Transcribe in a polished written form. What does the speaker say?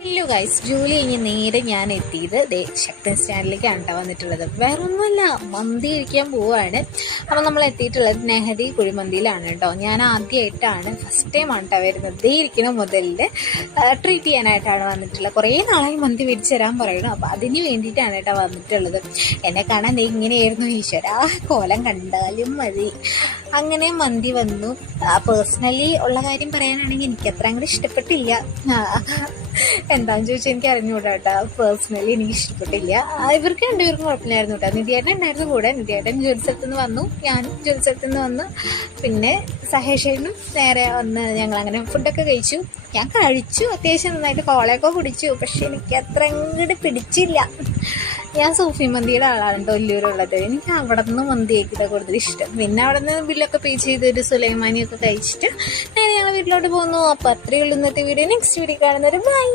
Hello guys, ജോലി കഴിഞ്ഞ് നേരെ ഞാൻ എത്തിയത് ശക്തൻ സ്റ്റാൻഡിലേക്കാണ് കേട്ടോ വന്നിട്ടുള്ളത്. വേറെ ഒന്നുമല്ല, മന്തി കഴിക്കാൻ പോവാണ്. അപ്പം നമ്മൾ എത്തിയിട്ടുള്ളത് നെഹദി കുഴിമന്തിയിലാണ് കേട്ടോ. ഞാൻ ആദ്യമായിട്ടാണ്, ഫസ്റ്റ് ടൈമാണ് കേട്ടോ വരുന്നത്. ഇരിക്കുന്ന മുതലിൻ്റെ ട്രീറ്റ് ചെയ്യാനായിട്ടാണ് വന്നിട്ടുള്ളത്. കുറേ നാളായി മന്തി മേടിച്ച് തരാൻ പറയണം. അപ്പം അതിന് വേണ്ടിയിട്ടാണ് കേട്ടോ വന്നിട്ടുള്ളത്. എന്നെ കാണാൻ ഇങ്ങനെയായിരുന്നു, ഈശ്വര കോലം കണ്ടാലും മതി. അങ്ങനെ മന്തി വന്നു. പേഴ്സണലി ഉള്ള കാര്യം പറയാനാണെങ്കിൽ എനിക്ക് അത്ര അങ്ങോട്ട് ഇഷ്ടപ്പെട്ടില്ല. എന്താണെന്ന് ചോദിച്ചാൽ എനിക്ക് അറിഞ്ഞുകൂടാ കേട്ടോ. പേഴ്സണലി എനിക്ക് ഇഷ്ടപ്പെട്ടില്ല. ഇവർക്ക് രണ്ടുപേർക്കും കുഴപ്പമില്ലായിരുന്നു കേട്ടോ. നിധിയേട്ടൻ ഉണ്ടായിരുന്നു കൂടെ. നിധിയേട്ടൻ ജോലി സ്ഥലത്ത് നിന്ന് വന്നു, ഞാനും ജോലി സ്ഥലത്ത് നിന്ന് വന്നു. പിന്നെ സഹേഷനും നേരെ വന്ന് ഞങ്ങളങ്ങനെ ഫുഡൊക്കെ കഴിച്ചു. ഞാൻ കഴിച്ചു, അത്യാവശ്യം നന്നായിട്ട് കോളയൊക്കെ കുടിച്ചു. പക്ഷെ എനിക്ക് അത്ര അങ്ങോട്ട് പിടിച്ചില്ല. ഞാൻ സൂഫി മന്തിയുടെ ആളാണ് കേട്ടോ വലിയൂരുള്ളത്. എനിക്ക് അവിടെ നിന്ന് മന്തി കഴിക്കുന്നത് കൂടുതൽ ഇഷ്ടം. പിന്നെ അവിടെ നിന്ന് ബില്ലൊക്കെ പേ ചെയ്ത് ഒരു സുലൈമാനിയൊക്കെ കഴിച്ചിട്ട് നേരെ ഞങ്ങൾ വീട്ടിലോട്ട് പോകുന്നു. അപ്പോൾ അത്രയേ ഉള്ളൂ ഇന്നത്തെ വീഡിയോ. നെക്സ്റ്റ് വീഡിയോ കാണുന്നവർ ബൈ.